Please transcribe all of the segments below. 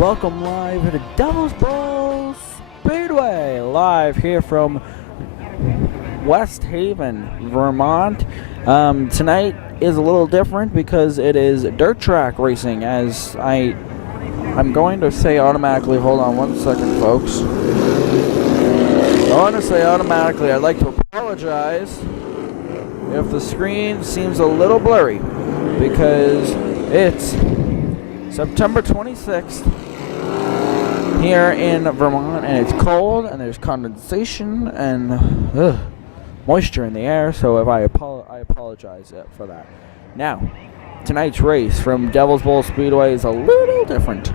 welcome live to Devil's Bowl Speedway, live here from West Haven, Vermont. Tonight is a little different because it is dirt track racing, as I'm going to say automatically. Hold on one second, folks. I want to say automatically, I'd like to apologize if the screen seems a little blurry, because it's September 26th here in Vermont, and it's cold, and there's condensation and moisture in the air, so if I apologize for that. Now, tonight's race from Devil's Bowl Speedway is a little different.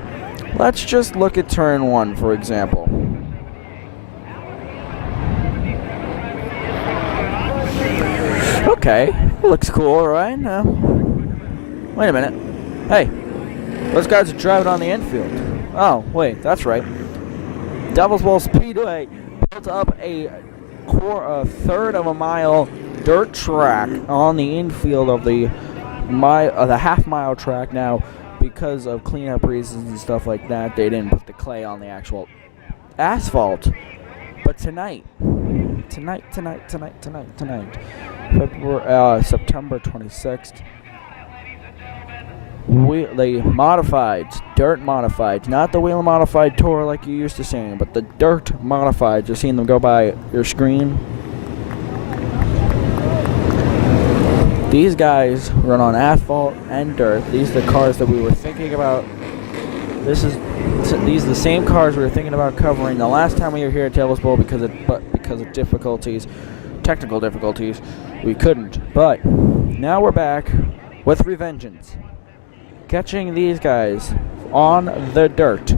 Let's just look at turn 1, for example. Okay, looks cool, right? Wait a minute. Hey, those guys are driving on the infield. Oh, wait, that's right. Devil's Bowl Speedway built up a third of a mile dirt track on the infield of the half-mile track. Now, because of cleanup reasons and stuff like that, they didn't put the clay on the actual asphalt. But tonight, September 26th, they modified, dirt modified, not the wheel modified tour like you used to seeing, but the dirt modified. You've seen them go by your screen. These guys run on asphalt and dirt. These are the cars that we were thinking about. These are the same cars we were thinking about covering the last time we were here at Devil's Bowl, because of difficulties, technical difficulties, we couldn't. But now we're back with revengeance, catching these guys on the dirt.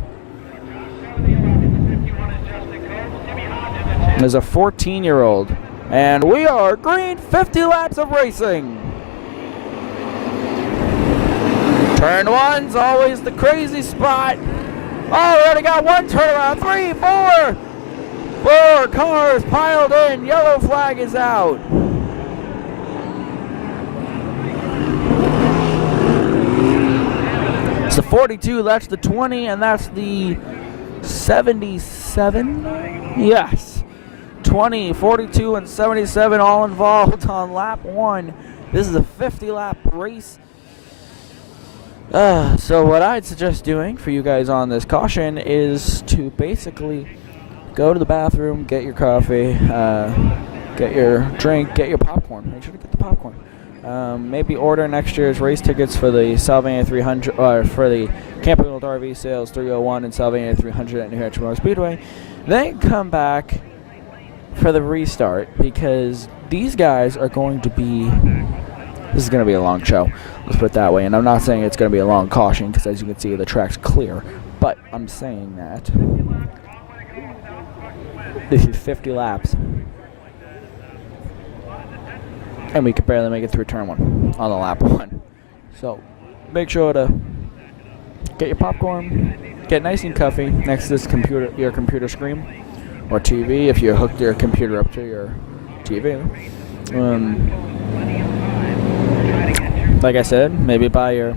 There's a 14-year-old, and we are green. 50 laps of racing. Turn 1's always the crazy spot. Oh, we already got one turnaround. 3, 4. 4 cars piled in. Yellow flag is out. It's the 42, that's the 20, and that's the 77? Yes. 20, 42, and 77 all involved on lap 1. This is a 50-lap race. So what I'd suggest doing for you guys on this caution is to basically go to the bathroom, get your coffee, get your drink, get your popcorn. Make sure to get the popcorn. Maybe order next year's race tickets for the Sylvania 300, for the Camping World RV Sales 301 and Sylvania 300 at New Hampshire Motor Speedway. Then come back for the restart, because these guys are going to be... This is going to be a long show, let's put it that way. And I'm not saying it's going to be a long caution, because as you can see, the track's clear. But I'm saying that this is 50 laps. And we could barely make it through turn 1 on the lap 1. So make sure to get your popcorn, get nice and comfy next to this your computer screen or TV if you hooked your computer up to your TV. Like I said, maybe buy your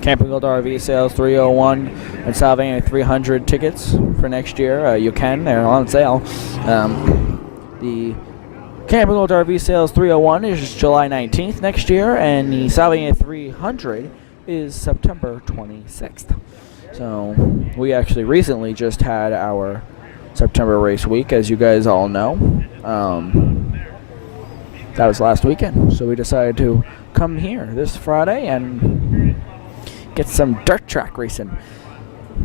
Camping World RV Sales 301 and Sylvania 300 tickets for next year. You can, they're on sale. The Camping World RV Sales 301 is July 19th next year, and the Sylvania 300 is September 26th. So we actually recently just had our September race week, as you guys all know. That was last weekend, so we decided to come here this Friday and get some dirt track racing.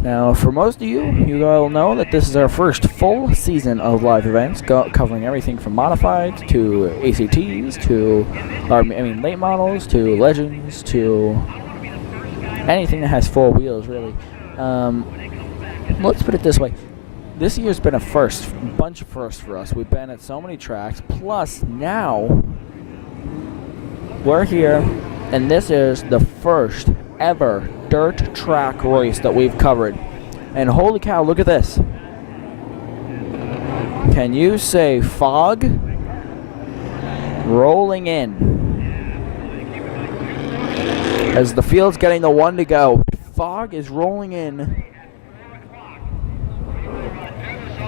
Now, for most of you all know that this is our first full season of live events, covering everything from modified to ACTs to, late models to legends to anything that has 4 wheels, really. Let's put it this way. This year's been a bunch of firsts for us. We've been at so many tracks, plus now we're here, and this is the first ever dirt track race that we've covered. And holy cow, look at this. Can you say fog rolling in as the field's getting the 1 to go? Fog is rolling in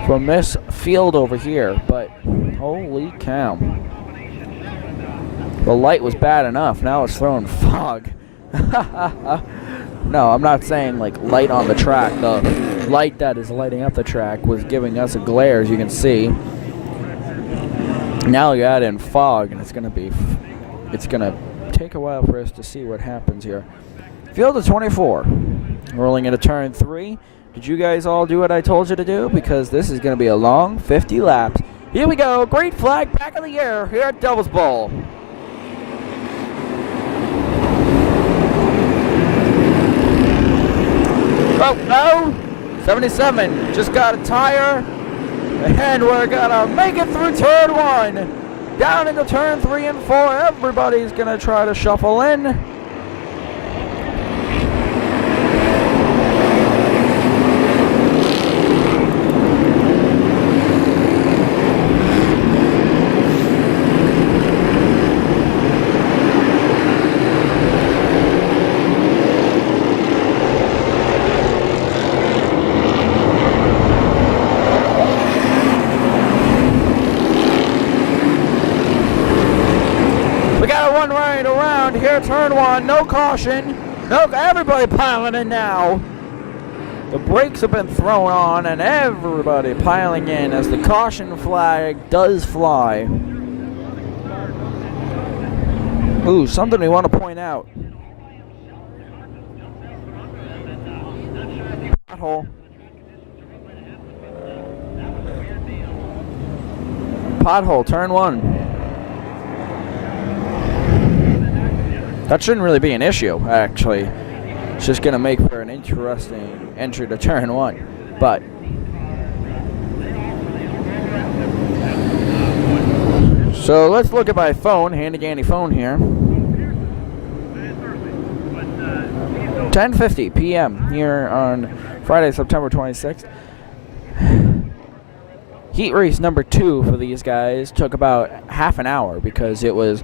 from this field over here, but holy cow. The light was bad enough, now it's throwing fog. No, I'm not saying like light on the track. The light that is lighting up the track was giving us a glare, as you can see. Now you add in fog, and it's gonna take a while for us to see what happens here. Field of 24, rolling into turn 3. Did you guys all do what I told you to do? Because this is gonna be a long 50 laps. Here we go, green flag back in the air here at Devil's Bowl. Oh, no! 77 just got a tire, and we're gonna make it through turn 1. Down into turn 3 and 4, everybody's gonna try to shuffle in. Here, turn 1, no caution. No, everybody piling in now. The brakes have been thrown on, and everybody piling in as the caution flag does fly. Ooh, something we want to point out. Pothole. Pothole, turn 1. That shouldn't really be an issue, actually. It's just going to make for an interesting entry to turn 1. But so let's look at my phone, handy dandy phone here. 10:50 p.m. here on Friday, September 26th. Heat race number 2 for these guys took about half an hour because it was.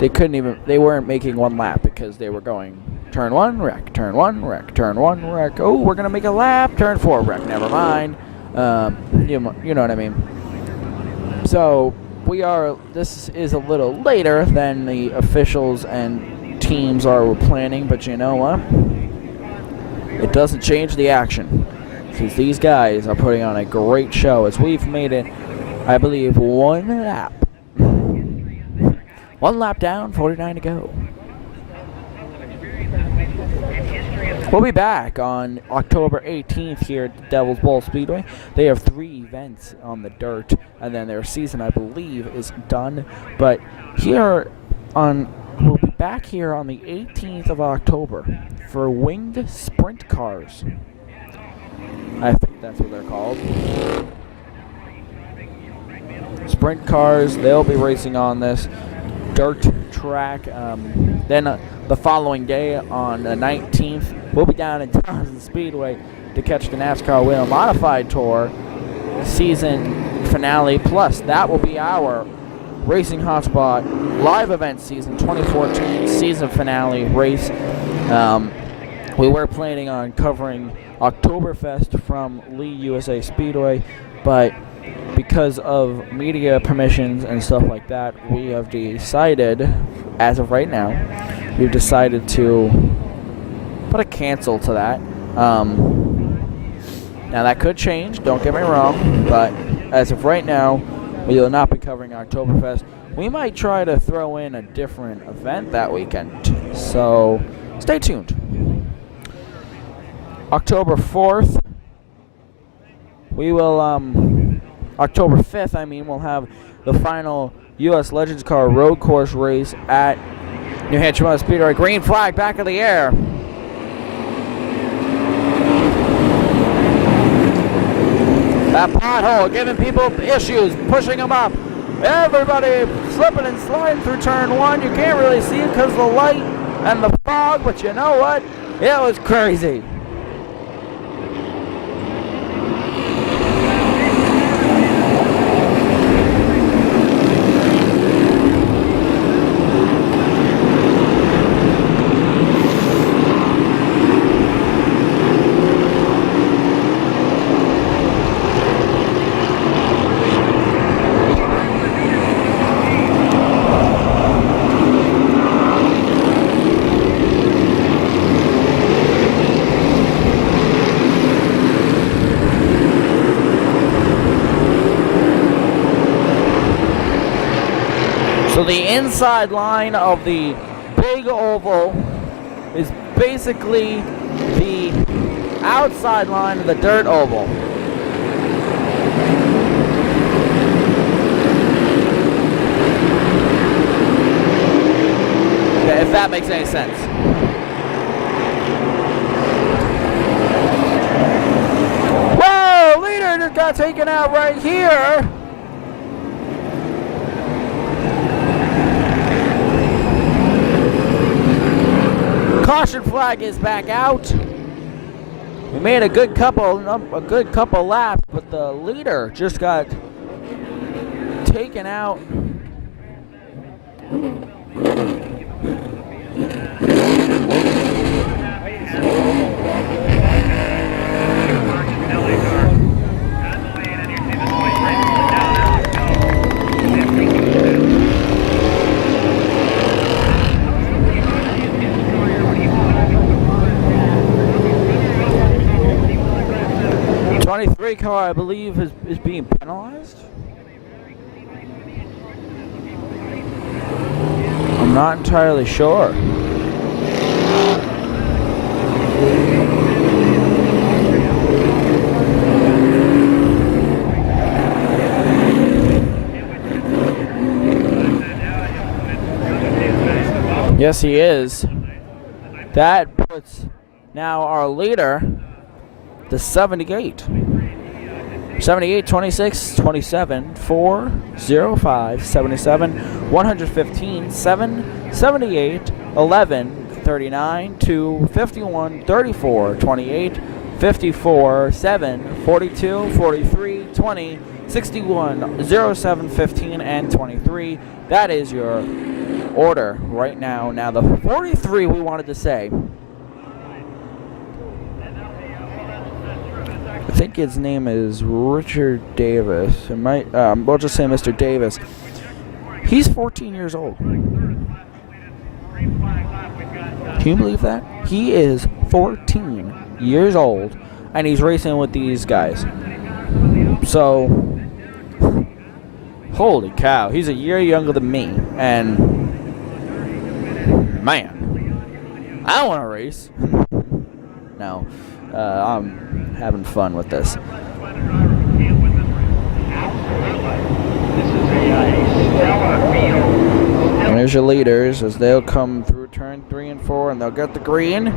They weren't making one lap because they were going turn 1, wreck, turn 1, wreck, turn 1, wreck. Oh, we're going to make a lap, turn 4, wreck, never mind. You know what I mean. So, this is a little later than the officials and teams are planning, but you know what? It doesn't change the action because these guys are putting on a great show as we've made it, I believe, one lap. One lap down, 49 to go. We'll be back on October 18th here at the Devil's Bowl Speedway. They have 3 events on the dirt, and then their season, I believe, is done. But we'll be back here on the 18th of October for winged sprint cars. I think that's what they're called. Sprint cars, they'll be racing on this dirt track. Then the following day on the 19th, we'll be down in Townsend Speedway to catch the NASCAR Wheel Modified Tour season finale. Plus, that will be our Racing Hotspot live event season 2014 season finale race. We were planning on covering Oktoberfest from Lee USA Speedway, but because of media permissions and stuff like that, we have decided, as of right now, we've decided to put a cancel to that. Now that could change, don't get me wrong, but as of right now, we will not be covering Oktoberfest. We might try to throw in a different event that weekend, so stay tuned. October 4th, we will, October 5th, we'll have the final U.S. Legends Car Road Course race at New Hampshire Motor Speedway. Green flag back in the air. That pothole giving people issues, pushing them up. Everybody slipping and sliding through turn 1. You can't really see it because of the light and the fog, but you know what? It was crazy. So the inside line of the big oval is basically the outside line of the dirt oval. If that makes any sense. Whoa! Leader just got taken out right here. Caution flag is back out. We made a good couple laps, but the leader just got taken out. Car, I believe, is being penalized. I'm not entirely sure. Yes, he is. That puts now our leader to 78. 78, 26, 27, 4, 0, 5, 77, 115, 7, 78, 11, 39, 2, 51, 34, 28, 54, 7, 42, 43, 20, 61, 0, 7, 15, and 23. That is your order right now. Now the 43 we wanted to say. I think his name is Richard Davis. It might, we'll just say Mr. Davis. He's 14 years old. Can you believe that? He is 14 years old, and he's racing with these guys. So, holy cow, he's a year younger than me, and man, I want to race. No. I'm having fun with this. And there's your leaders as they'll come through turn 3 and 4, and they'll get the green.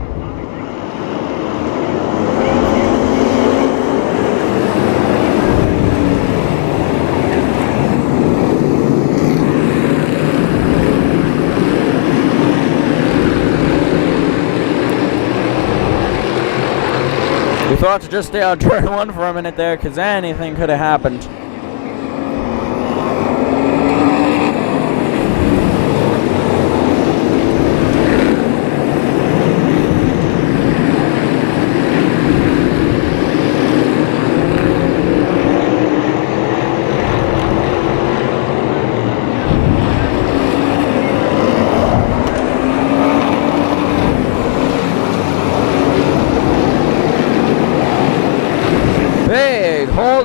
We thought to just stay on turn 1 for a minute there, because anything could have happened.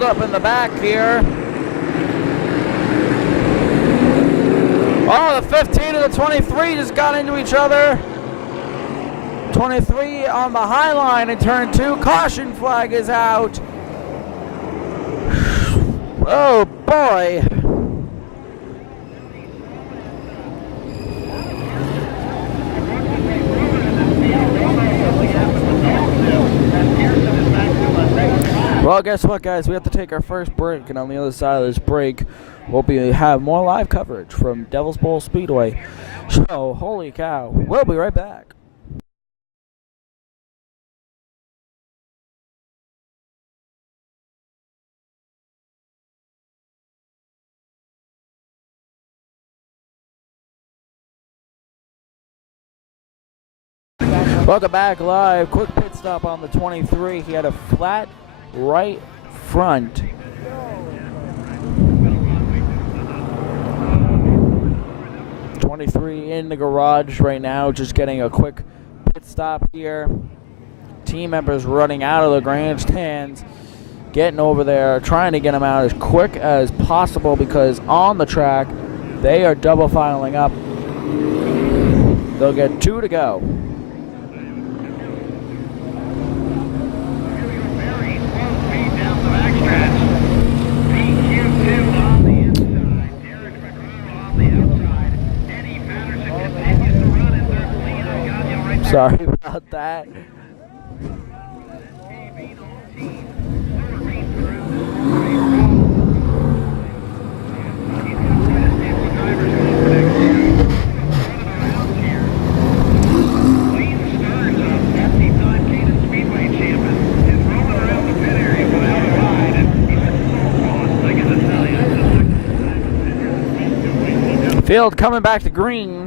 Up in the back here. Oh, the 15 and the 23 just got into each other. 23 on the high line in turn 2. Caution flag is out. Oh boy. Well, guess what, guys? We have to take our first break, and on the other side of this break, we'll have more live coverage from Devil's Bowl Speedway. So, holy cow, we'll be right back. Welcome back live. Quick pit stop on the 23. He had a flat right front. '23 in the garage right now, just getting a quick pit stop here. Team members running out of the grandstands, getting over there, trying to get him out as quick as possible, because on the track They are double filing up. They'll get 2 to go. Sorry about that. Field coming back to green.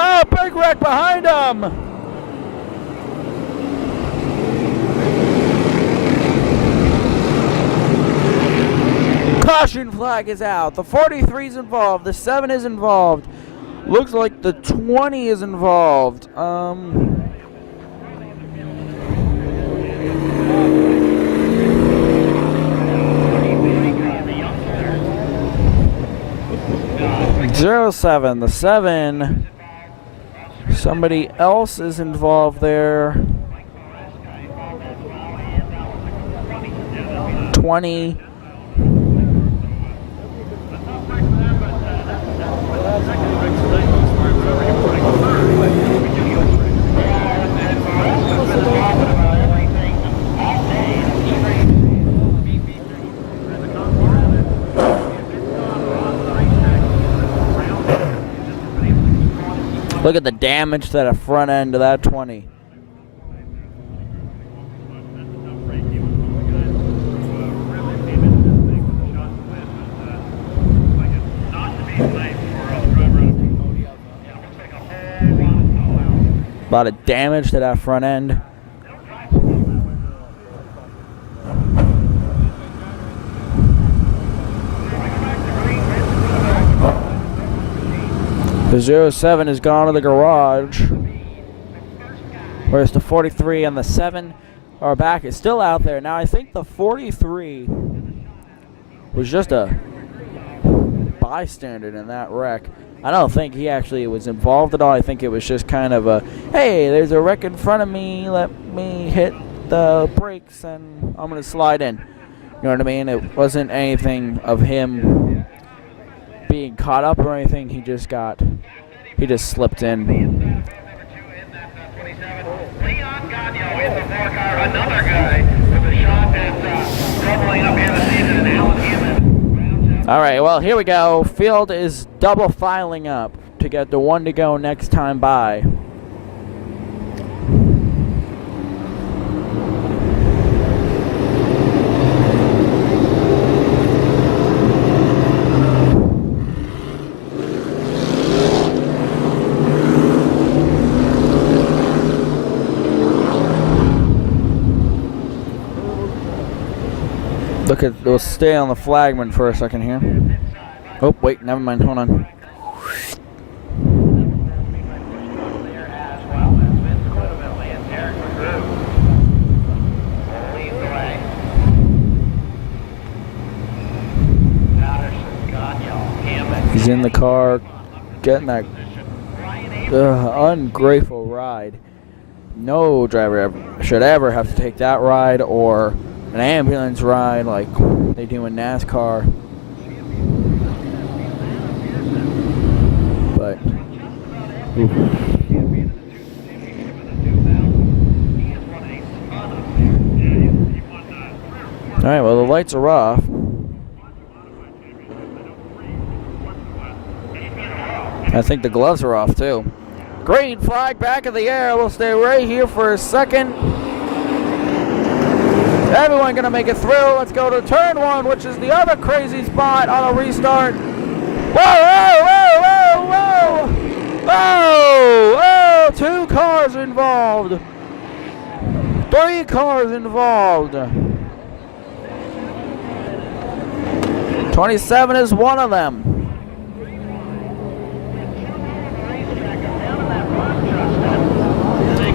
Oh, big wreck behind him. Caution flag is out. The 43 is involved. The 7 is involved. Looks like the 20 is involved. 07. The 7. Somebody else is involved there. 20. Look at the damage to the front end of that 20. A lot of damage to that front end. The 07 has gone to the garage, whereas the 43 and the 7 are back. It's still out there. Now I think the 43 was just a bystander in that wreck. I don't think he actually was involved at all. I think it was just kind of a, hey, there's a wreck in front of me, let me hit the brakes and I'm going to slide in. You know what I mean? It wasn't anything of him being caught up or anything. He just slipped in. Another guy with a shot that's doubling up here this season, Alan Hammond. All right, well, here we go. Field is double filing up to get the 1 to go next time by. Look at, we'll stay on the flagman for a second here. Oh, wait, never mind, hold on. He's in the car, getting that ungrateful ride. No driver should ever have to take that ride or an ambulance ride like they do in NASCAR. But alright, well, the lights are off. I think the gloves are off too. Green flag back in the air. We'll stay right here for a second. Everyone gonna make it through. Let's go to turn 1, which is the other crazy spot on a restart. Whoa, whoa, whoa, whoa, whoa! Whoa, 2 cars involved. 3 cars involved. 27 is one of them.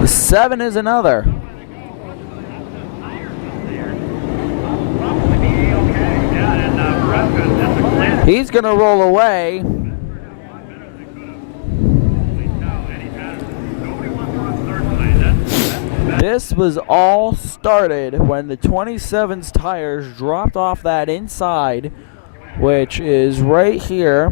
The 7 is another. He's going to roll away. This was all started when the 27's tires dropped off that inside, which is right here.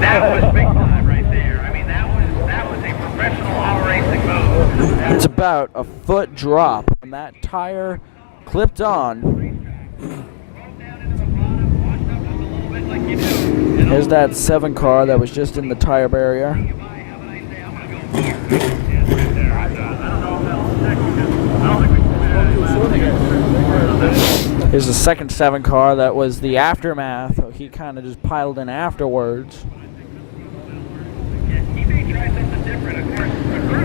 That was big time right there. I mean, that was a professional auto racing move. It's about a foot drop when that tire clipped on. Here's that 7 car that was just in the tire barrier. Here's the second 7 car that was the aftermath. He kind of just piled in afterwards.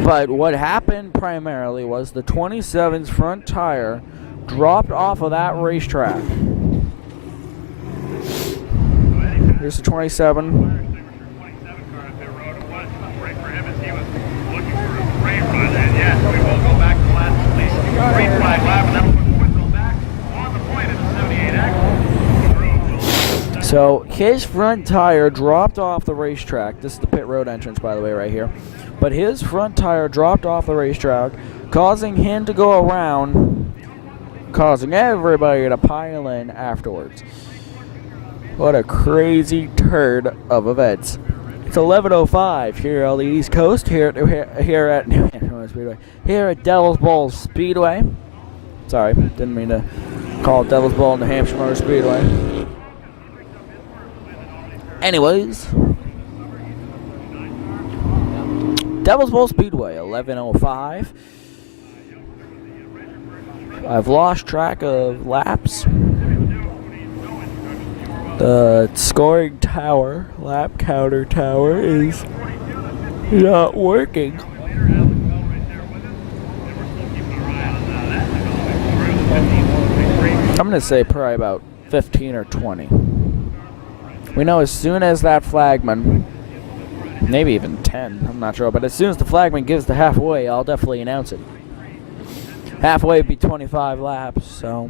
But what happened primarily was the 27's front tire dropped off of that racetrack. Here's the 27. So his front tire dropped off the racetrack. This is the pit road entrance, by the way, right here. But his front tire dropped off the racetrack, causing him to go around, causing everybody to pile in afterwards. What a crazy turd of events. It's 11:05 here on the East Coast, here at Devil's Bowl Speedway. Sorry, didn't mean to call it Devil's Bowl New Hampshire Motor Speedway. Anyways, Devil's Bowl Speedway, 11:05. I've lost track of laps. The scoring tower, lap counter tower, is not working. I'm going to say probably about 15 or 20. We know as soon as that flagman, maybe even 10, I'm not sure, but as soon as the flagman gives the halfway, I'll definitely announce it. Halfway would be 25 laps, so...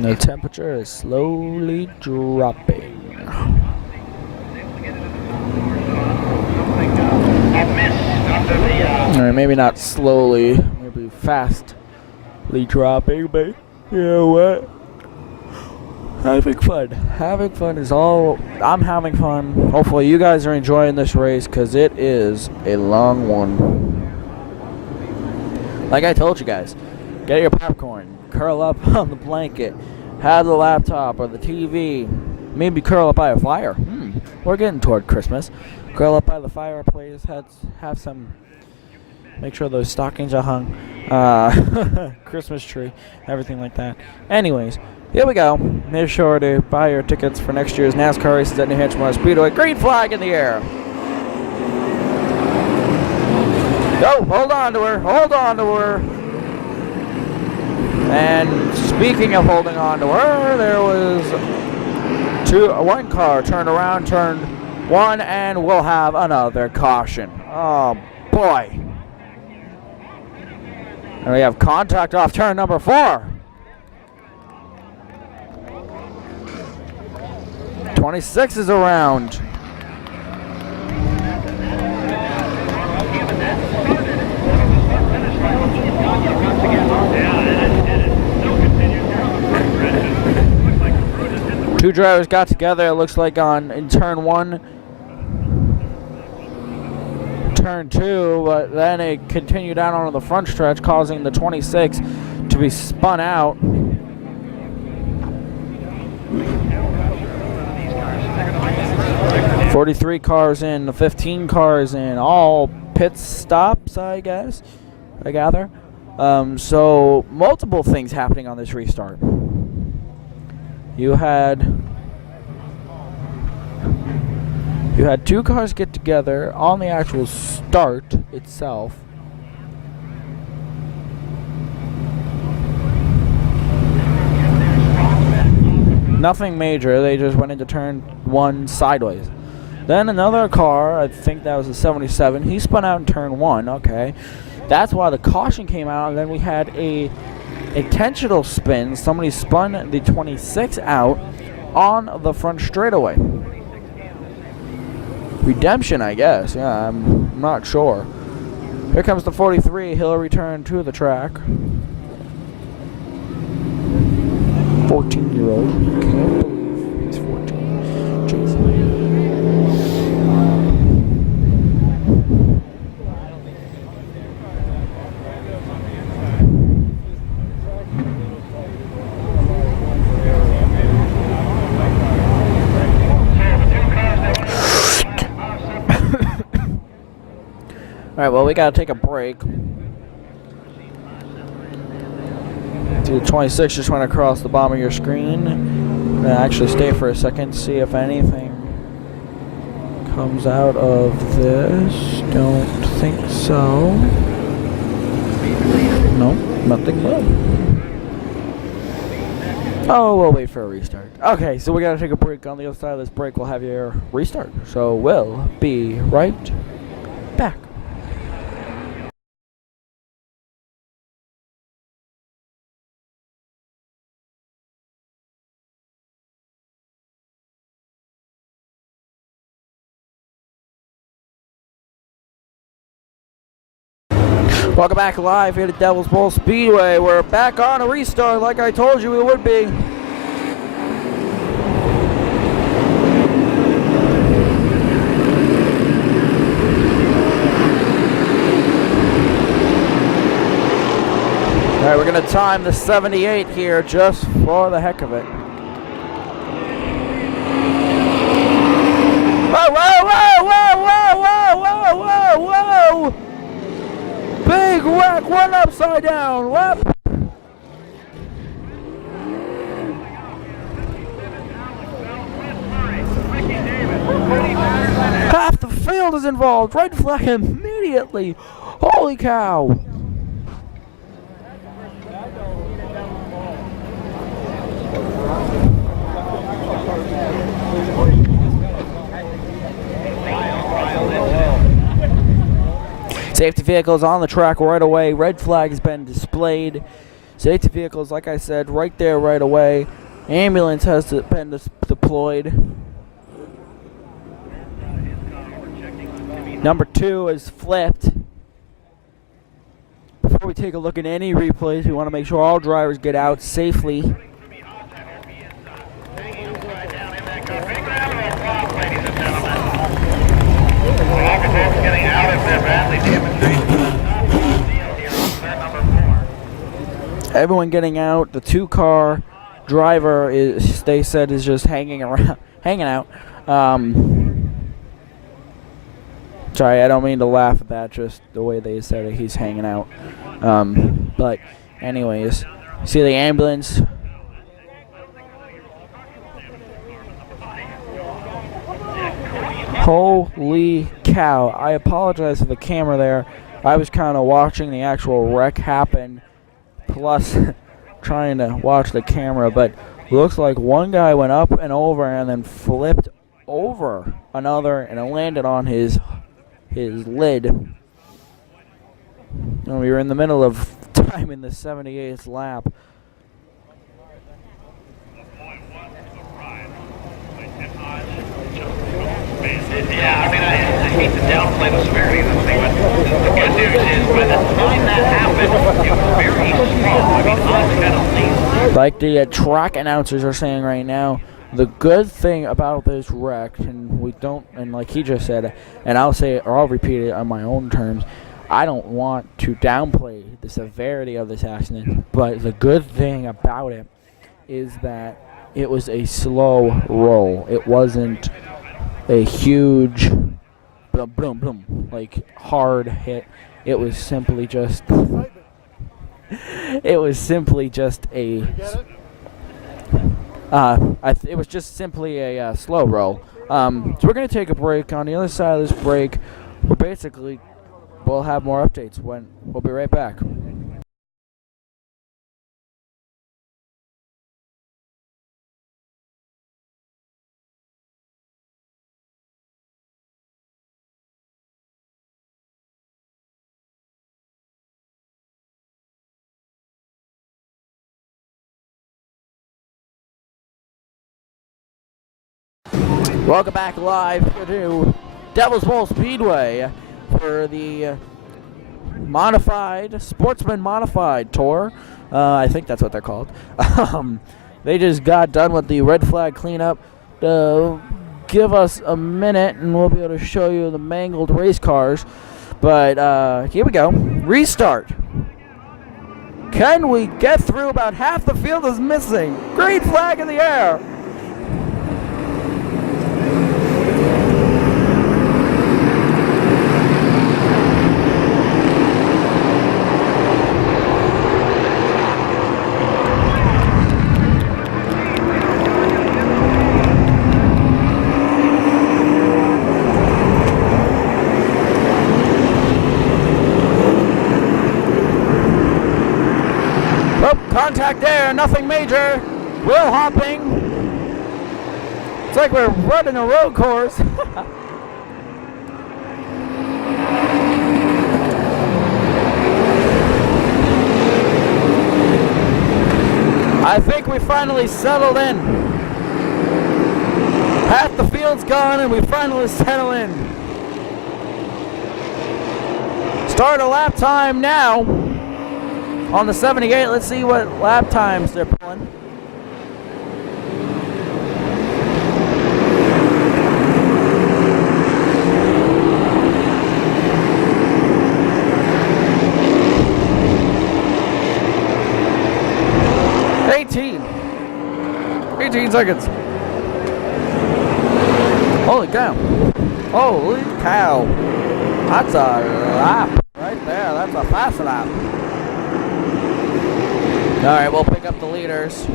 The temperature is slowly dropping. Alright, maybe not slowly, maybe fastly dropping, but you know what? Having fun. Having fun is all. I'm having fun. Hopefully you guys are enjoying this race because it is a long one. Like I told you guys, get your popcorn, curl up on the blanket, have the laptop or the TV, maybe curl up by a fire. We're getting toward Christmas. Curl up by the fireplace, have some, make sure those stockings are hung, Christmas tree, everything like that. Anyways, here we go. Make sure to buy your tickets for next year's NASCAR races at New Hampshire Motor Speedway. Green flag in the air. Go, hold on to her, hold on to her. And speaking of holding on to her, there was one car turned around, turned 1, and we'll have another caution. Oh boy. And we have contact off turn number 4. 26 is around. Two drivers got together, it looks like in turn 1, turn 2, but then it continued out onto the front stretch, causing the 26 to be spun out. "43 cars in, 15 cars in, all pit stops, I guess, I gather. So multiple things happening on this restart. You had 2 cars get together on the actual start itself. Nothing major. They just went into turn 1 sideways. Then another car, I think that was a 77, he spun out in turn 1. Okay. That's why the caution came out, and then we had a intentional spin. Somebody spun the 26 out on the front straightaway. Redemption, I guess. Yeah, I'm not sure. Here comes the 43. He'll return to the track. 14-year-old. Can't believe he's 14. Jeez. Alright, well, we gotta take a break. See, the 26 just went across the bottom of your screen. Actually, stay for a second, see if anything comes out of this. Don't think so. No, nothing will. Oh, we'll wait for a restart. Okay, so we gotta take a break. On the other side of this break, we'll have your restart. So we'll be right back. Welcome back live here at Devil's Bowl Speedway. We're back on a restart like I told you we would be. Alright, we're going to time the 78 here just for the heck of it. Whoa, whoa, whoa, whoa, whoa, whoa, whoa, whoa, whoa! Big wreck, one upside down. Whoop. Half the field is involved. Red flag immediately. Holy cow. Safety vehicles on the track right away. Red flag has been displayed. Safety vehicles, like I said, right there right away. Ambulance has been deployed. Number 2 is flipped. Before we take a look at any replays, we want to make sure all drivers get out safely. Everyone getting out. The 2-car driver is, they said, is just hanging around, hanging out. Sorry, I don't mean to laugh at that. Just the way they said it, he's hanging out. But, anyways, see the ambulance. Holy cow! I apologize for the camera there. I was kind of watching the actual wreck happen, plus trying to watch the camera, but looks like one guy went up and over and then flipped over another and it landed on his lid. And we were in the middle of timing the 78th lap. Yeah, I mean, I hate to downplay the severity of this thing, but the good news is by the time that happened, it was very small. I mean, honestly, kind of like the track announcers are saying right now, the good thing about this wreck, and we don't, and like he just said, and I'll say it or I'll repeat it on my own terms, I don't want to downplay the severity of this accident, but the good thing about it is that it was a slow roll. It wasn't a huge boom, boom, boom, like hard hit. It was simply just it was simply just a it was just simply a slow roll. So we're gonna take a break. On the other side of this break, we'll have more updates when we'll be right back. Welcome back live here to Devil's Bowl Speedway for the Sportsmen Modified Tour. I think that's what they're called. They just got done with the red flag cleanup. Give us a minute and we'll be able to show you the mangled race cars. But here we go. Restart. Can we get through? About half the field is missing. Green flag in the air. Contact there, nothing major. Wheel hopping. It's like we're running a road course. I think we finally settled in. Half the field's gone and we finally settle in. Start a lap time now. On the 78, let's see what lap times they're pulling. $18 seconds. Holy cow. Holy cow. That's a lap right there. That's a fast lap. All right, we'll pick up the leaders.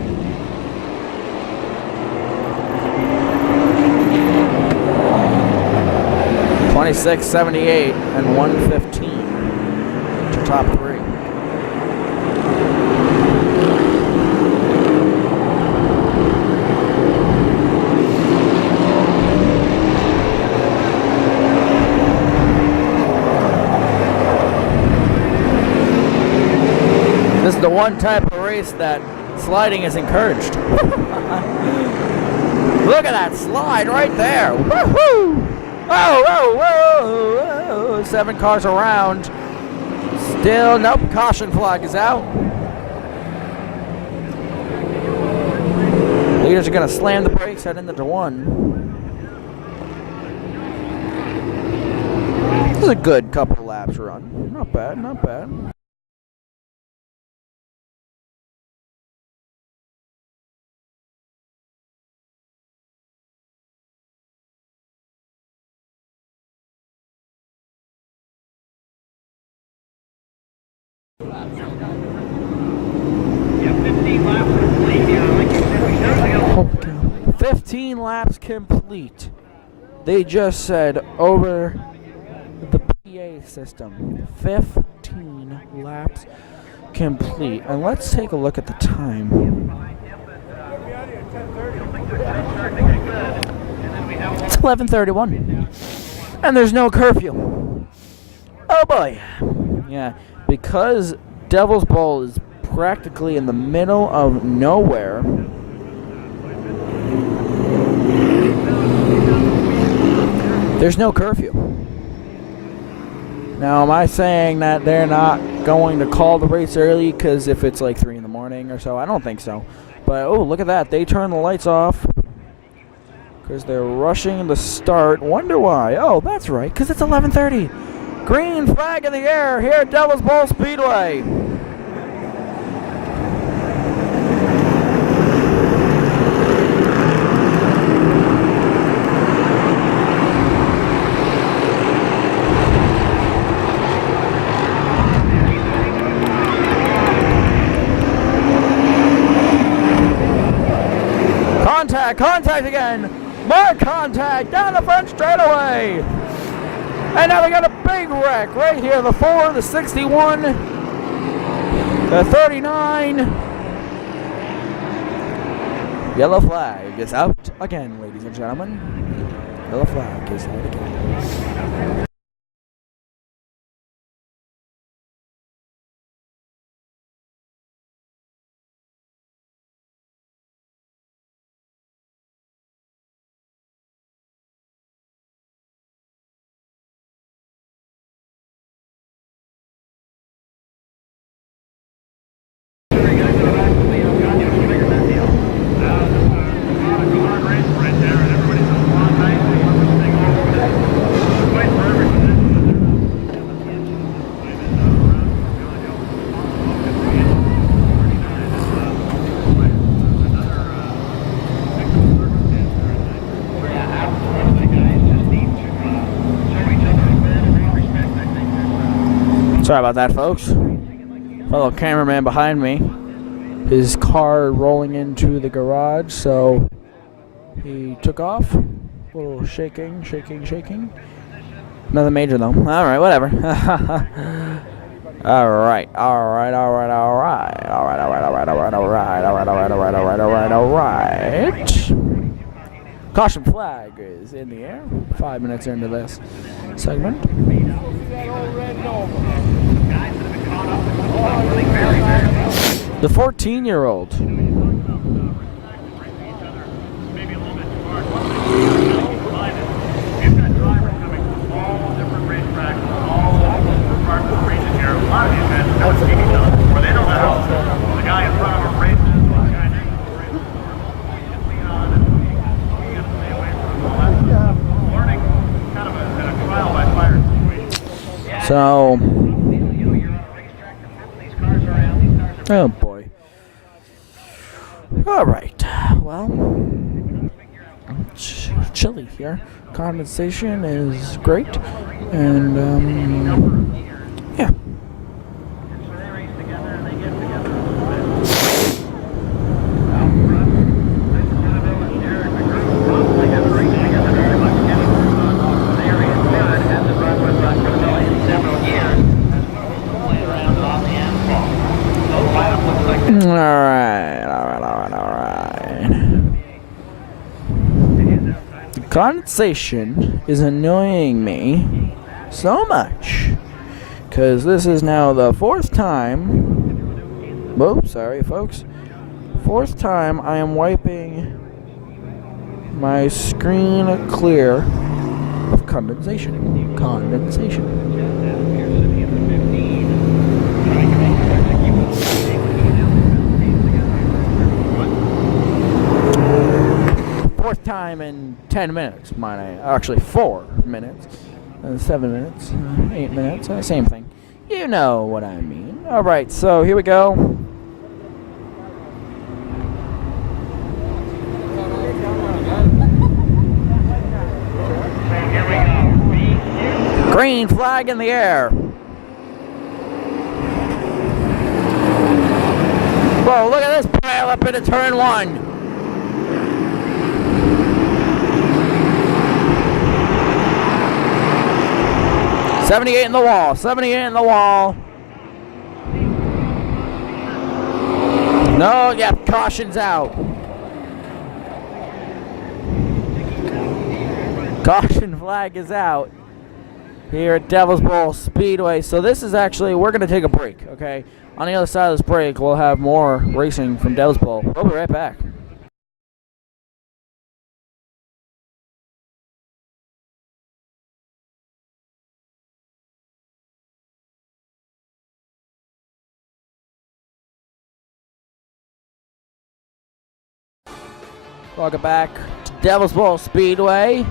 $26, $78, and $115 to top three. This is the one type of race that sliding is encouraged. Look at that slide right there. Woohoo! Oh, whoa, whoa, whoa. 7 cars around. Still, nope, caution flag is out. Leaders are going to slam the brakes, head into one. This is a good couple laps run. Not bad, not bad. Yeah, 15 laps complete. Yeah, like you said, we know 15 laps complete. They just said over the PA system. 15 laps complete. And let's take a look at the time. It's 11:31. And there's no curfew. Oh boy. Yeah, because Devil's Bowl is practically in the middle of nowhere. There's no curfew. Now, am I saying that they're not going to call the race early because if it's like 3 in the morning or so? I don't think so. But, oh, look at that. They turn the lights off because they're rushing the start. Wonder why. Oh, that's right, because it's 11:30. Green flag in the air here at Devil's Bowl Speedway. Contact again. More contact down the front straightaway. And now we got a big wreck right here. The 4, the 61, the 39. Yellow flag is out again, ladies and gentlemen. Yellow flag is out again. Sorry about that, folks. Fellow cameraman behind me. His car rolling into the garage, so he took off. A little shaking. Nothing major though. All right, whatever. All right. Caution flag is in the air. 5 minutes into this segment. The 14-year-old. Where they don't know the guy in front of them races, the guy next to him races, learning kind of a trial by fire situation. So, oh boy. All right. Well, it's chilly here. Condensation is great, and yeah. Condensation is annoying me so much because this is now the fourth time. Whoa, sorry, folks. Fourth time I am wiping my screen clear of condensation. Fourth time in 10 minutes, might I? Actually, 4 minutes, 7 minutes, 8 minutes, same thing. You know what I mean. All right, so here we go. Green flag in the air. Whoa, look at this pile up into turn 1. '78 in the wall. 78 in the wall. No, yeah, caution's out. Caution flag is out here at Devil's Bowl Speedway. So this is actually, we're going to take a break, okay? On the other side of this break, we'll have more racing from Devil's Bowl. We'll be right back. Welcome back to Devil's Bowl Speedway.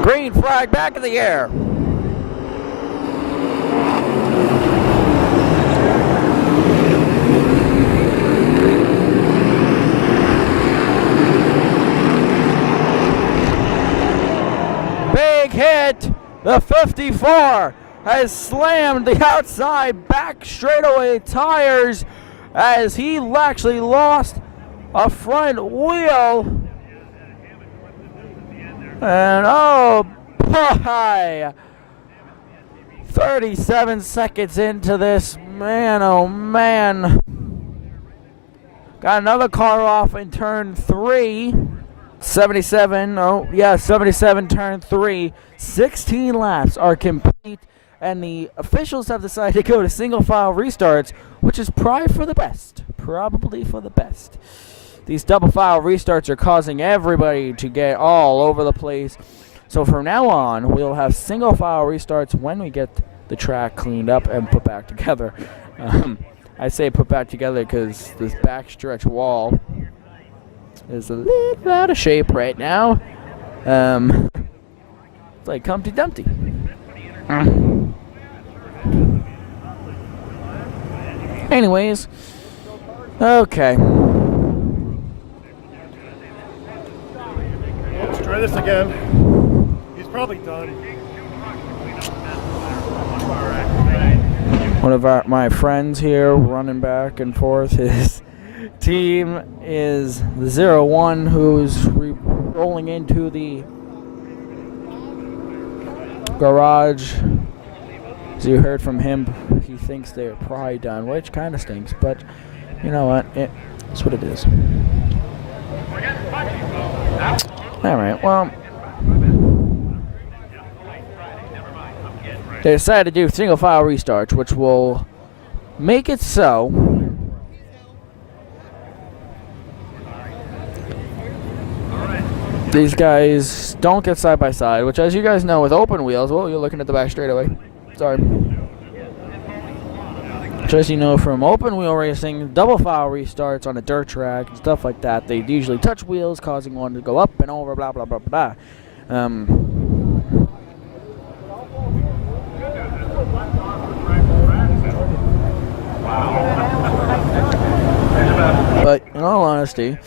Green flag back in the air. Big hit. The 54 has slammed the outside back straightaway tires as he actually lost a front wheel, and oh boy, 37 seconds into this, man, oh man, got another car off in turn 3, 77, oh yeah, 77 turn 3, 16 laps are complete, and the officials have decided to go to single file restarts, which is probably for the best. These double file restarts are causing everybody to get all over the place. So from now on, we'll have single file restarts when we get the track cleaned up and put back together. I say put back together because this backstretch wall is a little out of shape right now. It's like Humpty Dumpty. Anyways, okay. Let's try this again. He's probably done. One of my friends here running back and forth. His team is the 0-1, who's rolling into the garage. As you heard from him, he thinks they're probably done, which kind of stinks, but you know what? It's what it is. Alright, well, they decided to do single file restarts, which will make it so these guys don't get side by side, which, as you guys know, with open wheels, well, you're looking at the back straightaway. Sorry. Just so you know, from open wheel racing, double file restarts on a dirt track and stuff like that, they usually touch wheels, causing one to go up and over, blah, blah, blah, blah, blah. But in all honesty,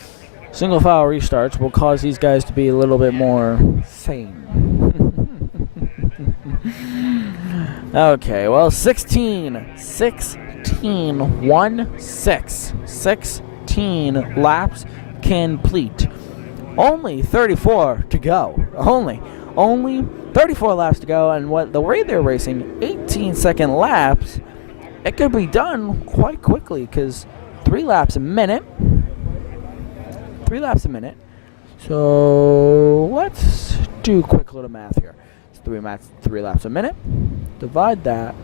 single file restarts will cause these guys to be a little bit more sane. Okay, well, 16 laps complete. Only 34 to go. Only 34 laps to go, and the way they're racing, 18-second laps, it could be done quite quickly, because 3 laps a minute. So let's do a quick little math here. It's 3 laps a minute. Divide that.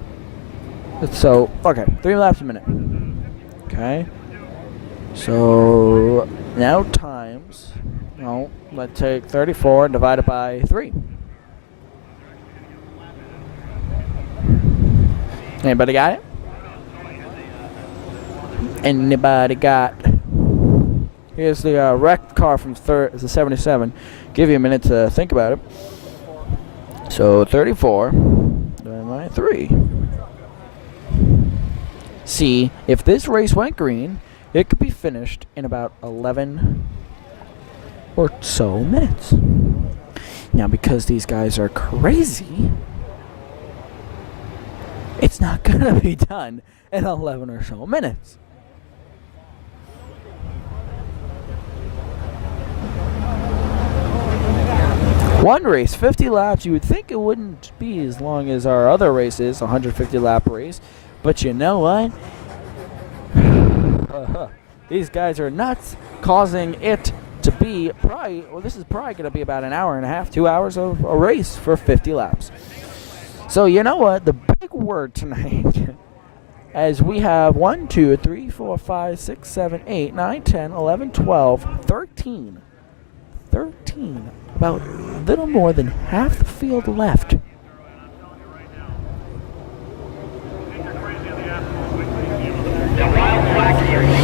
So, okay, 3 laps a minute. Okay. So now times, let's take 34 and divide it by 3. Anybody got it? Anybody got? Here's the wrecked car from the 77. Give you a minute to think about it. So 34 divided by 3. See, if this race went green, it could be finished in about 11 or so minutes. Now, because these guys are crazy, it's not going to be done in 11 or so minutes. One race, 50 laps, you would think it wouldn't be as long as our other races, 150 lap race. But you know what? These guys are nuts, causing it to be this is probably going to be about an hour and a half, 2 hours of a race for 50 laps. So you know what? The big word tonight, as we have 1, 2, 3, 4, 5, 6, 7, 8, 9, 10, 11, 12, 13. About a little more than half the field left.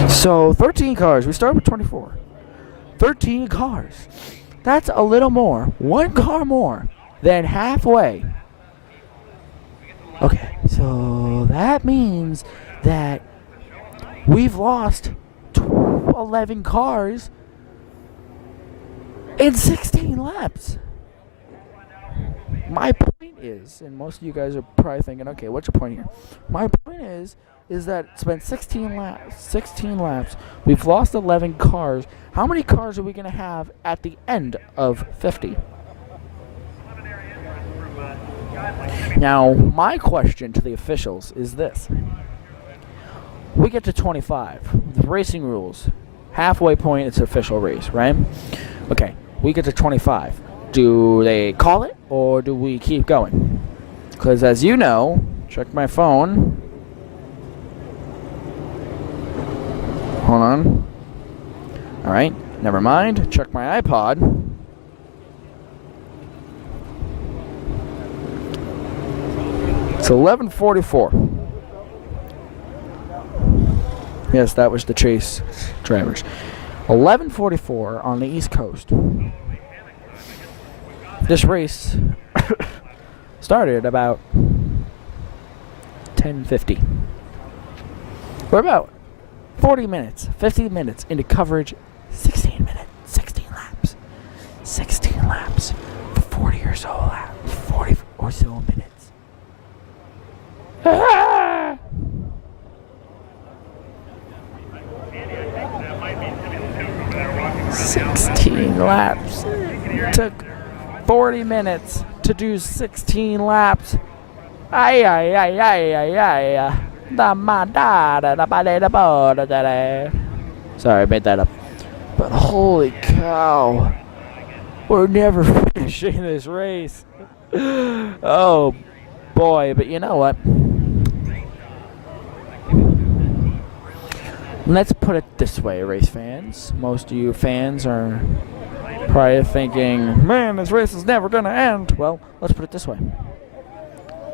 So 13 cars. We start with 24. 13 cars. That's a little more. 1 car more than halfway. Okay, so that means that we've lost 11 cars in 16 laps. My point is, and most of you guys are probably thinking, okay, what's your point here? My point is that it's been 16 laps. We've lost 11 cars. How many cars are we going to have at the end of 50? Now, my question to the officials is this. We get to 25. The racing rules. Halfway point, it's an official race, right? Okay, we get to 25. Do they call it, or do we keep going? Because as you know, check my phone. Hold on. All right, never mind. Check my iPod. It's 11:44. Yes, that was the chase drivers. 11:44 on the East Coast. This race started about 10:50. We're about 40 minutes, 50 minutes into coverage. 16 minutes, 16 laps. 16 laps for 40 or so laps, 40 or so minutes. 16 laps. It took 40 minutes to do 16 laps. Ay, ay, ay, ay, ay, ay. Sorry, I made that up. But holy cow. We're never finishing this race. Oh boy, but you know what? Let's put it this way, race fans. Most of you fans are probably thinking, man, this race is never going to end. Well, let's put it this way.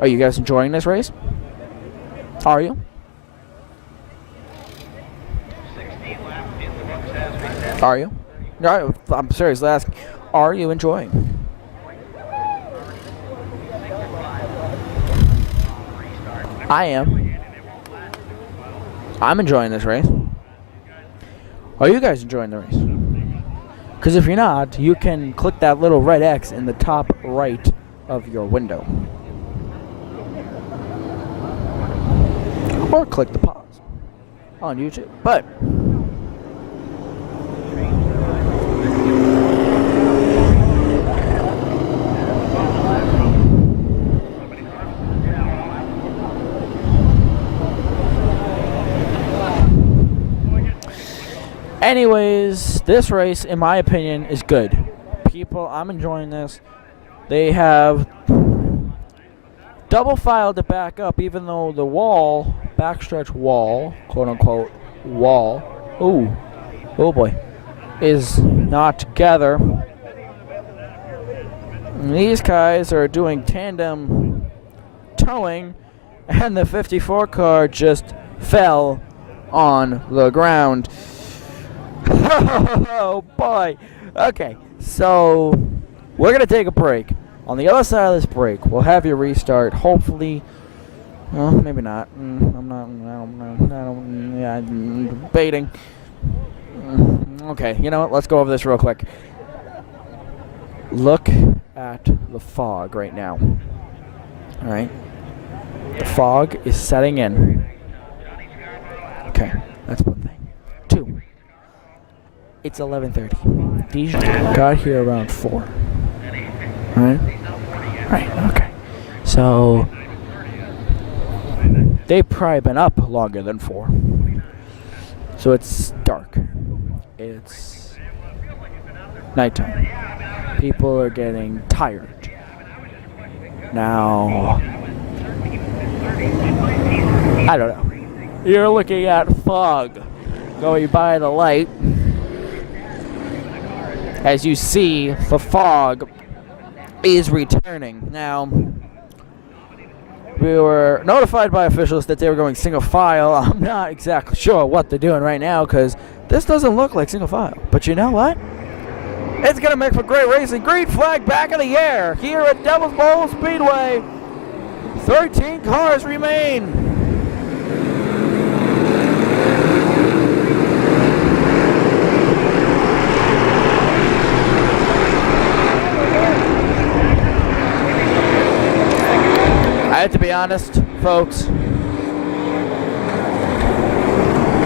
Are you guys enjoying this race? Are you? Are you? No, I'm seriously asking. Are you enjoying? I am. I'm enjoying this race. Are you guys enjoying the race? Because if you're not, you can click that little red X in the top right of your window. Or click the pause on YouTube. But anyways, this race, in my opinion, is good. People, I'm enjoying this. They have double filed to back up, even though the wall, backstretch wall, quote unquote, wall, oh boy, is not together. And these guys are doing tandem towing, and the 54 car just fell on the ground. Oh boy. Okay, so we're gonna take a break. On the other side of this break, we'll have you restart. Hopefully, well, maybe not. I'm debating. Okay, you know what? Let's go over this real quick. Look at the fog right now. All right, the fog is setting in. Okay, that's one thing. Two. It's 11:30. These got here around 4. Right? Right, okay. So they've probably been up longer than 4. So it's dark. It's nighttime. People are getting tired. Now, I don't know. You're looking at fog going by the light. As you see, the fog is returning. Now, we were notified by officials that they were going single file. I'm not exactly sure what they're doing right now because this doesn't look like single file. But you know what? It's going to make for great racing. Green flag back in the air here at Devil's Bowl Speedway. 13 cars remain. I have to be honest, folks.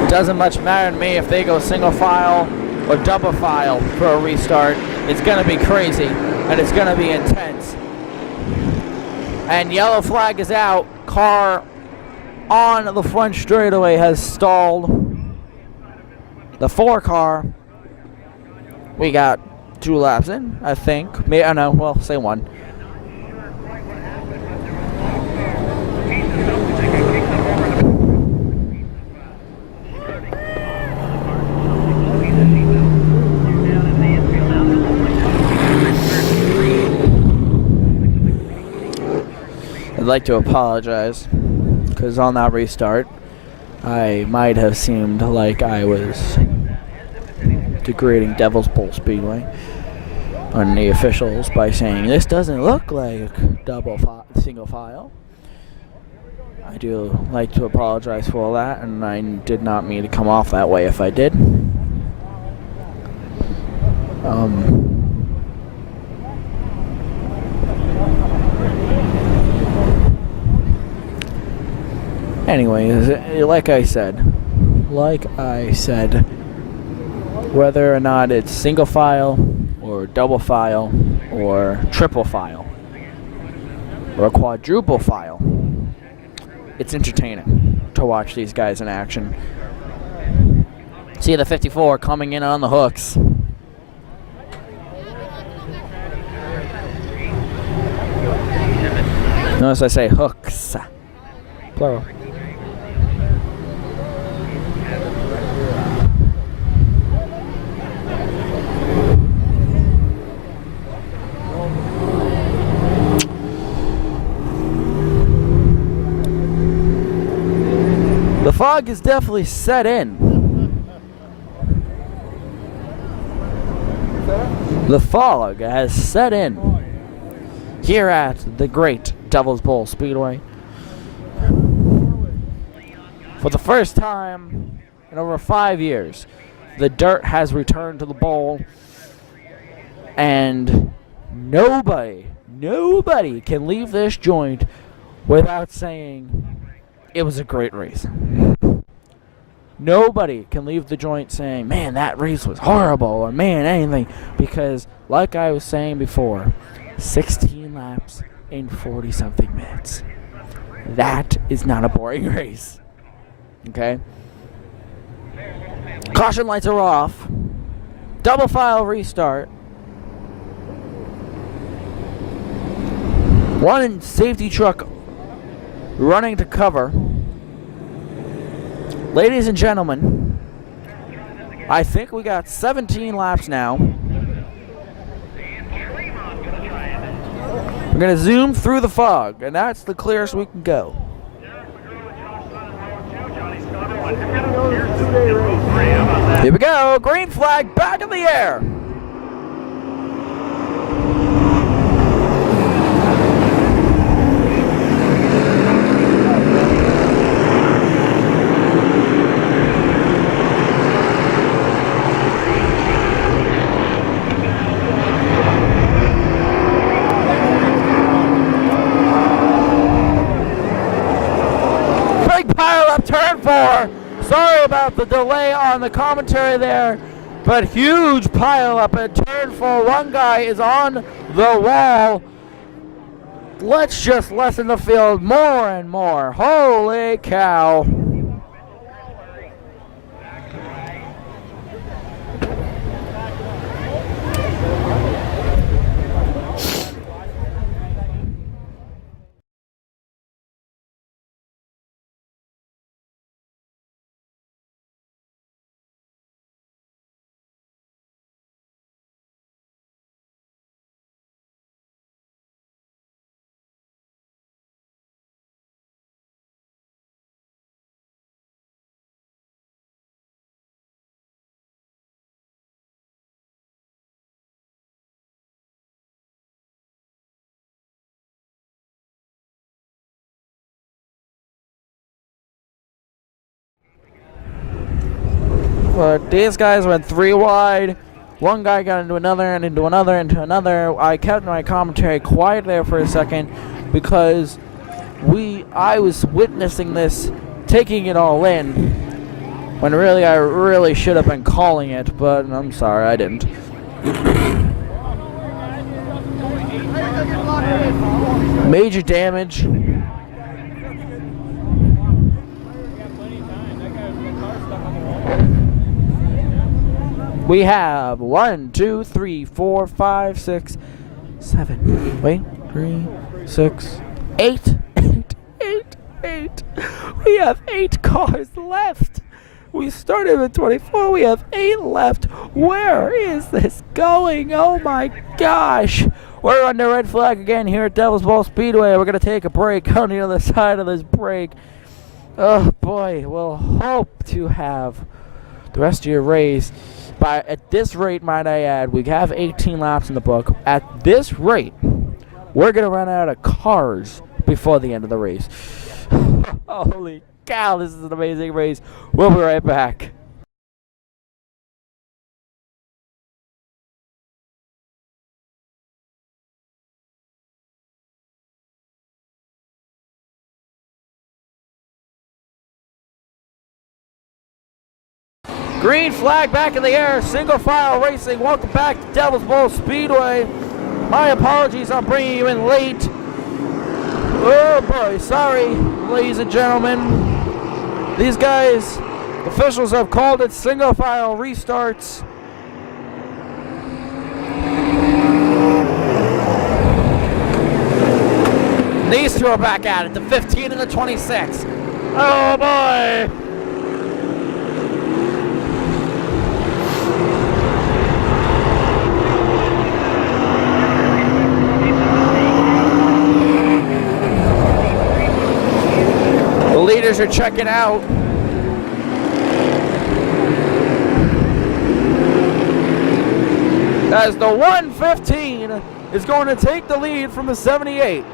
It doesn't much matter to me if they go single file or double file for a restart. It's going to be crazy, and it's going to be intense. And yellow flag is out. Car on the front straightaway has stalled. The 4 car, we got 2 laps in, I think. I know, well, say 1. I'd like to apologize because on that restart I might have seemed like I was degrading Devil's Bowl Speedway on the officials by saying this doesn't look like single file. I do like to apologize for all that, and I did not mean to come off that way if I did. Anyways, like I said, whether or not it's single file or double file or triple file or quadruple file, it's entertaining to watch these guys in action. See the 54 coming in on the hooks. Notice I say hooks, plural. The fog is definitely set in. The fog has set in here at the great Devil's Bowl Speedway. For the first time in over 5 years, the dirt has returned to the bowl, and nobody can leave this joint without saying it was a great race. Nobody can leave the joint saying, man, that race was horrible, or man, anything, because like I was saying before, 16 laps in 40-something minutes. That is not a boring race. Okay? Caution lights are off. Double file restart. One safety truck running to cover. Ladies and gentlemen, I think we got 17 laps now. We're going to zoom through the fog, and that's the clearest we can go. Here we go. Green flag back in the air. Pile up turn 4. Sorry about the delay on the commentary there, but huge pile up at turn 4. One guy is on the wall. Let's just lessen the field more and more. Holy cow. But these guys went 3 wide. One guy got into another and into another and into another. I kept my commentary quiet there for a second because I was witnessing this, taking it all in, when really I really should have been calling it, but I'm sorry I didn't. Major damage. We have 1, 2, 3, 4, 5, 6, 7. Wait, 3, 6, 8. 8. We have 8 cars left. We started with 24. We have 8 left. Where is this going? Oh my gosh. We're under red flag again here at Devil's Bowl Speedway. We're going to take a break on the other side of this break. Oh boy, we'll hope to have the rest of your race. At this rate, might I add, we have 18 laps in the book. At this rate, we're going to run out of cars before the end of the race. Holy cow, this is an amazing race. We'll be right back. Green flag back in the air. Single file racing. Welcome back to Devil's Bowl Speedway. My apologies on bringing you in late. Oh boy, sorry, ladies and gentlemen. These guys, officials have called it single file restarts. These two are back at it, the 15 and the 26. Oh boy! The leaders are checking out. As the 115 is going to take the lead from the 78.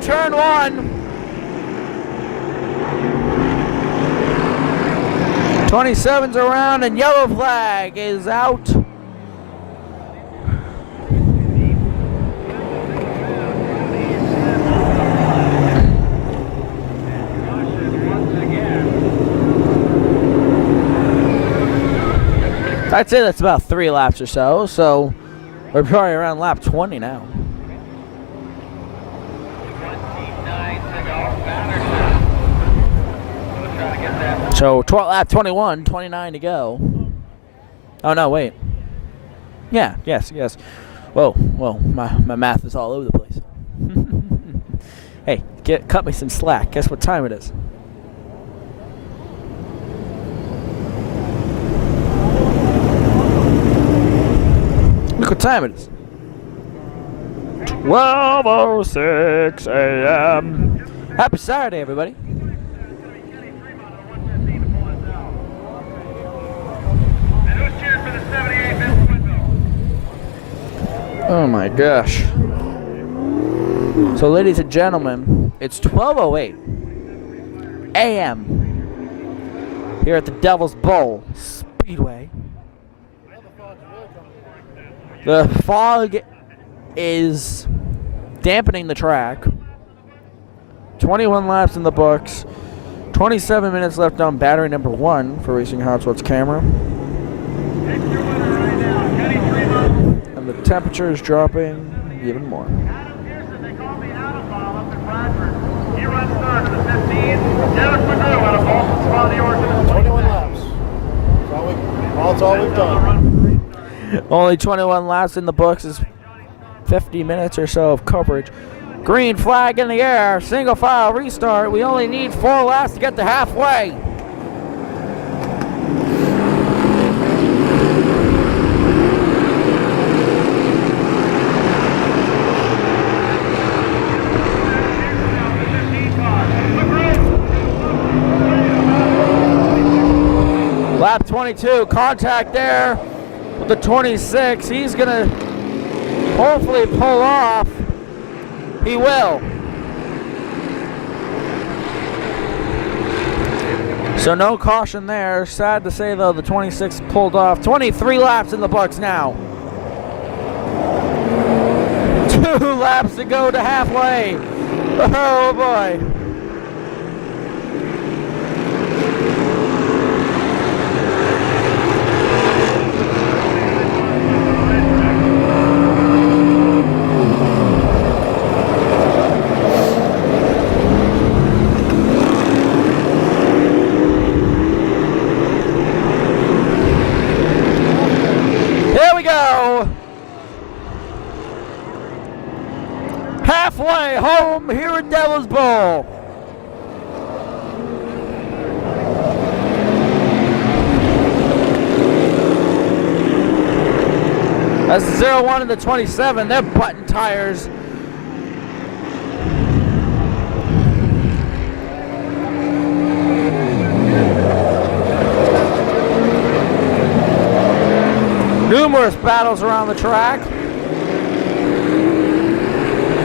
Turn one. 27's around and yellow flag is out. I'd say that's about 3 laps or so. So we're probably around lap 20 now. So lap 21, 29 to go. Oh no, wait. Yeah, yes. Whoa, my math is all over the place. Hey, cut me some slack. Guess what time it is? Look what time it is. 12:06 a.m. Happy Saturday, everybody. Oh my gosh. So ladies and gentlemen, it's 12:08 a.m. here at the Devil's Bowl Speedway. The fog is dampening the track. 21 laps in the books. 27 minutes left on battery number 1 for Racing Hotspot's camera. And the temperature is dropping even more. He runs third in the 15. Dennis McGrew out of Boston spot the Oregon. 21 laps. That's all we've done. Only 21 laps in the books is 50 minutes or so of coverage. Green flag in the air. Single file restart. We only need 4 laps to get to halfway. Lap 22, contact there with the 26. He's going to hopefully pull off. He will. So no caution there. Sad to say, though, the 26 pulled off. 23 laps in the books now. 2 laps to go to halfway. Oh, boy. Halfway home here at Devil's Bowl. That's the 01 and the 27. They're button tires. numerous battles around the track.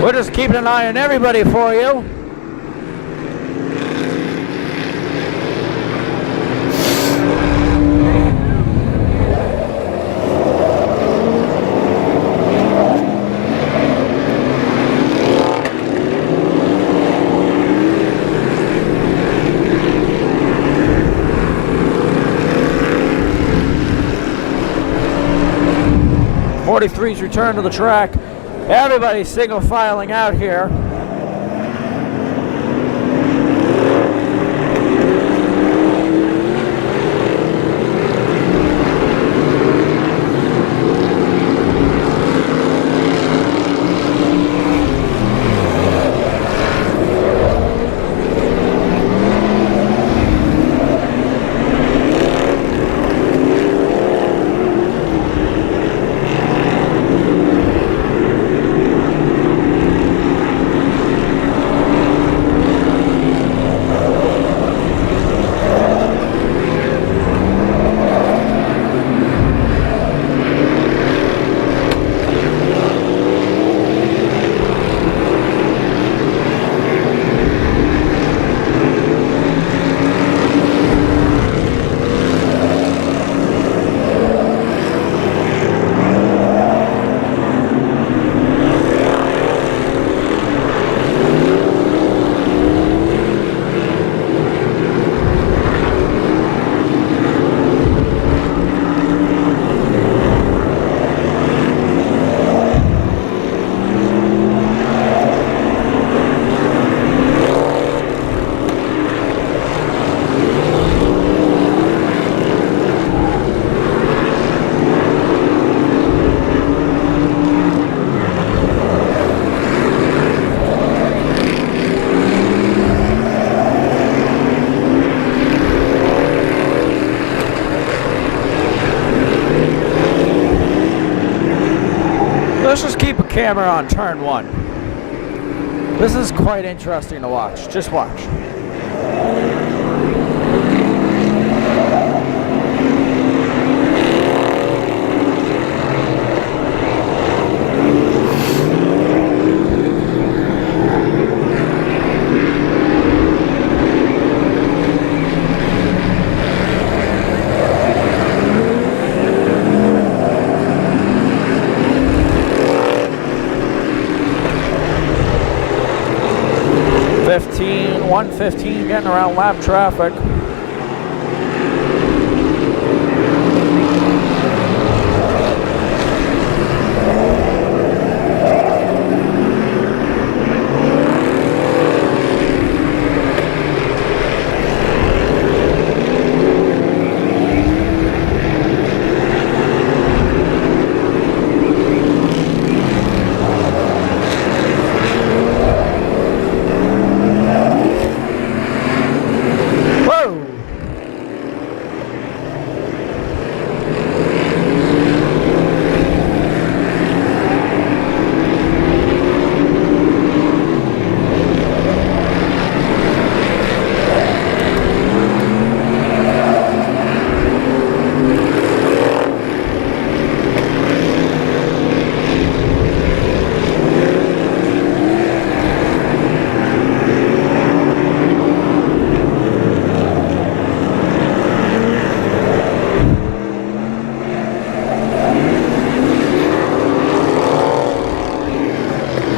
We're just keeping an eye on everybody for you. '43's return to the track. Everybody's single filing out here. Let's just keep a camera on turn one. This is quite interesting to watch. Just watch. .15, 1:15, getting around lap traffic.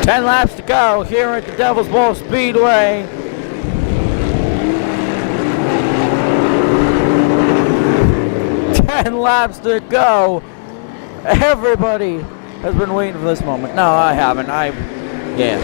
Ten laps to go here at the Devil's Bowl Speedway. Ten laps to go. Everybody has been waiting for this moment. No, I haven't. Yeah.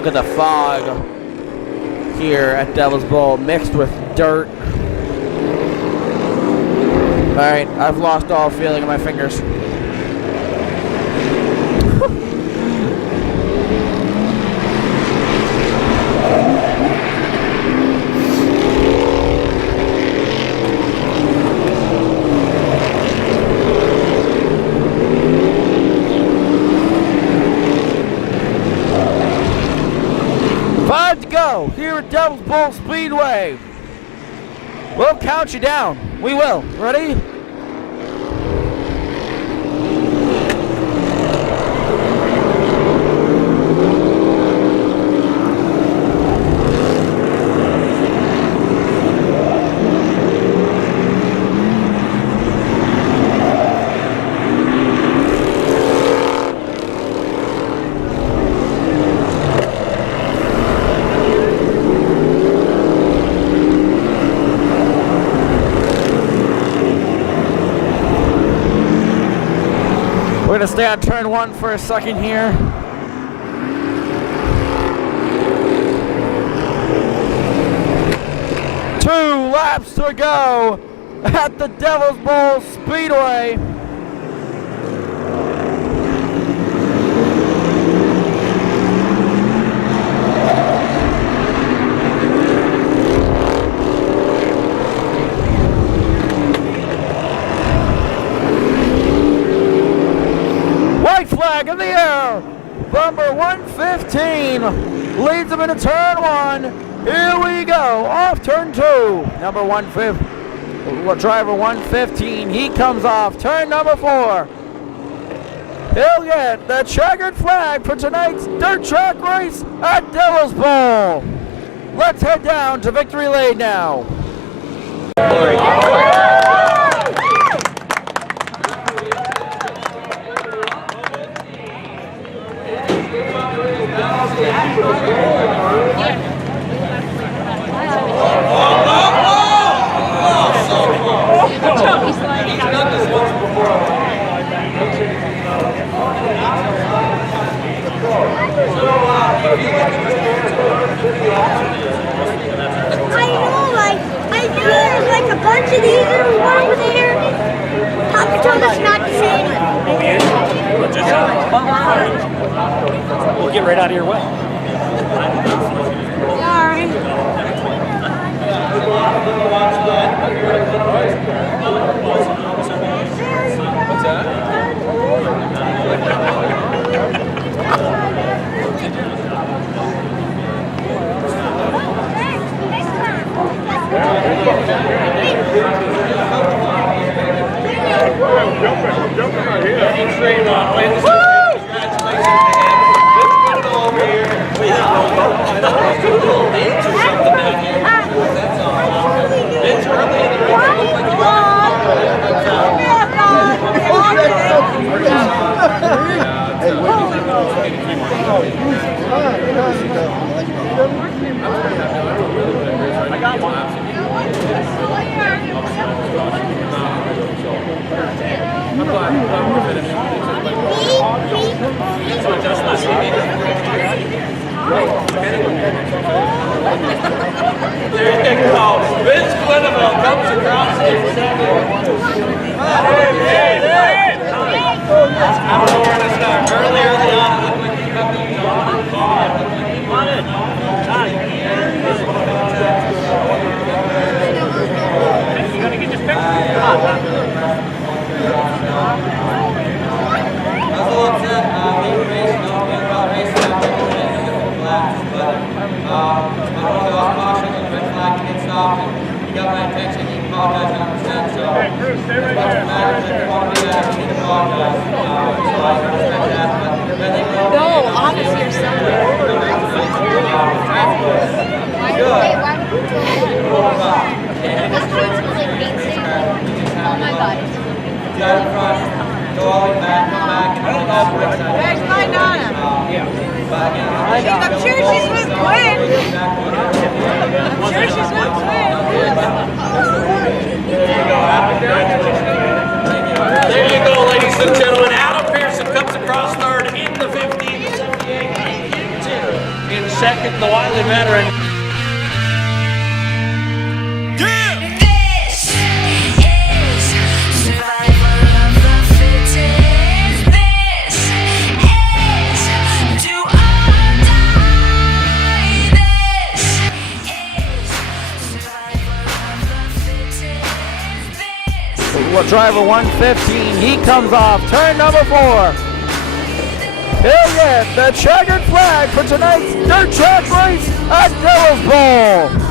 look at the fog here at Devil's Bowl mixed with dirt. Alright, I've lost all feeling in my fingers. Here at Devil's Bowl Speedway. We'll count you down. We will. Ready? We're going to stay on turn 1 for a second here. Two laps to go at the Devil's Bowl Speedway. Flag in the air. Number 115 leads him into turn 1. Here we go. Off turn 2. Number 115. Driver 115. He comes off turn number 4. He'll get the checkered flag for tonight's dirt track race at Devil's Bowl. Let's head down to Victory Lane now. I knew there was like a bunch of these that were over there. Papa told us not to say anything. We'll get right out of your way. Sorry. What's that? Jumping right here. I got one. There you go. Vince Quinville comes across here. I don't know where to start. Earlier on, it looked like he got the Come on in. You gotta get this picture. Come on. I was a little upset. Being racing, about racing after the laps, but I was caution and red flag to get stopped, and he got my attention. He apologized 100%. So as much as matters that you want to do that, you need to apologize. So I respect that. But I think No, obviously you're somewhere. Why would you This train smells like bean steak. Oh my god. Get out in front, go all the way back, come back, and hold off right side. Where's my Donna? I'm sure she's with Quinn. I'm sure she's with Quinn. There you go, ladies and gentlemen. Adam Pearson comes across third in the 1578 Q2 in veteran. This is survival of the fittest. This is do or die. This is survival of the fittest. Driver 115, he comes off turn number 4. He'll get the checkered flag for tonight's dirt track race at Devil's Bowl.